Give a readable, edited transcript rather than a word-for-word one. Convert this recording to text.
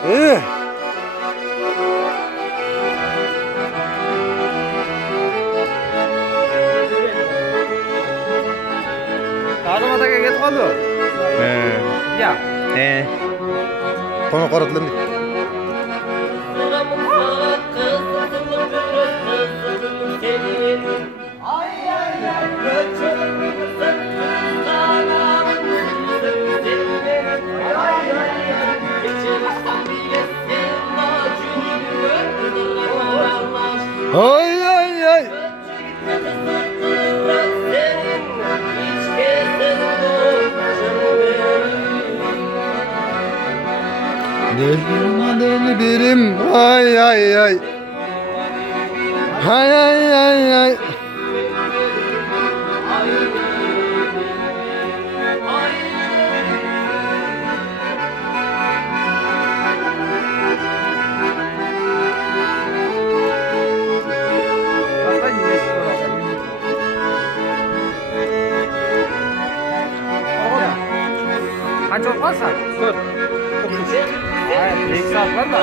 Azamataga ketib qoldi. Ya. Qona qoratlandi. Ay ay ay. Deli birim ay ay ay. Ay ay ay ay. Qancha qolsa? 4. Ay, 2 soat qoldi.